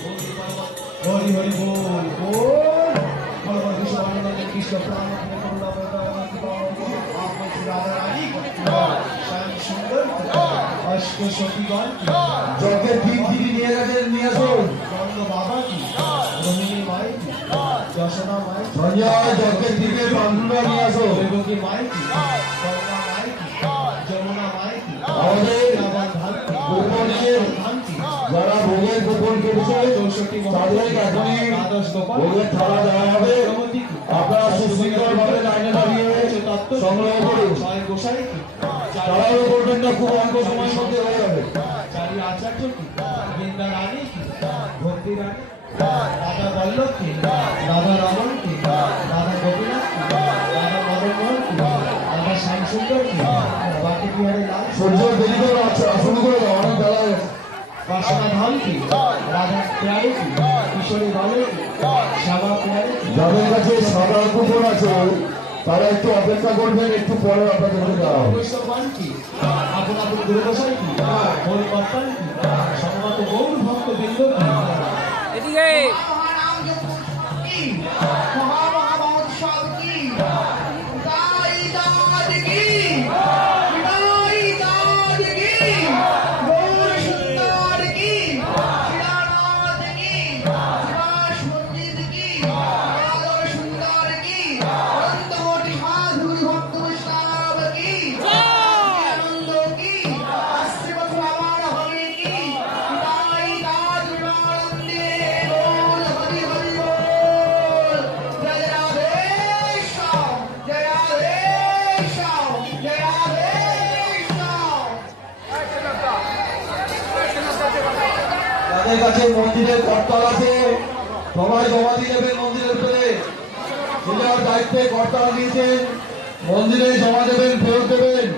हरि हरि बोल बोल भगवान कृष्ण कृष्ण प्राण करुणा राधा रानी श्याम सुंदर अष्ट सखीगण जगह ठीक ठीक निये আসো গঙ্গ বাবা কি রোহিণী মাই কি যশোদা মাই সঞ্জয় জগহ থেকে বান্ধবরা নিয়ে আসো দেবকী মাই কি গঙ্গা মাই কি যমুনা মাই কি আমাদের গোপনের যারা ভোগের গোপন করেছে 64 তাদের কাছে ভোগের থালা দেওয়া হবে আপনারা সুন্দর ভাবে লাইনে দাঁড়িয়ে সংগ্রহ করুন ছয় গোসাই কি তারাও করবেন না খুব অল্প সময়ের মধ্যে হয়ে যাবে চারি আচার্য কি বৃন্দা রানী কি ভক্তি রানী রাধা বল্লভ কি রাধা রমণ কি রাধা গোপীনাথ কি রাধা মদন মোহন কি রাধা শ্যাম সুন্দর কি বাকি বিহারী লাল সূর্য দেরি করে আসন করে অনেক বেলা বাসনা ধাম কি রাধা প্রায় কি কিশোরী বালে কি শ্যামা প্রায় যাদের কাছে সাদা কুপন আছে তারা একটু অপেক্ষা করবেন একটু পরে আপনাদেরকে দেওয়া হবে বৈষ্ণবান কি আপন আপন গুরুদশাই কি গৌর কর্তান কি সমবেত গৌর ভক্ত বৃন্দ কি এদিকে মহানাম কি মহামহোৎসব কি তাই দাদ কি তাই দাদ কি গৌর সুন্দর কি শিলানাথ কি শিবাস মন্দির কি মাধব সুন্দর কি অনন্তকোটি সাধু ভক্ত বৈষ্ণব কি আনন্দ কি আশ্রীবাদ রামায়ণ হবে কি তাই দাদ বিমানন্দে বল হরি হরি বল জয় রাধে শ্যাম জয় রাধে শ্যাম জয় রাধে শ্যাম। যাদের কাছে মন্দিরের করতাল আছে সবাই জমা দিয়ে দেবেন মন্দিরের পেলে যার দায়িত্বে করতাল দিয়েছেন মন্দিরে জমা দেবেন ফেরত দেবেন।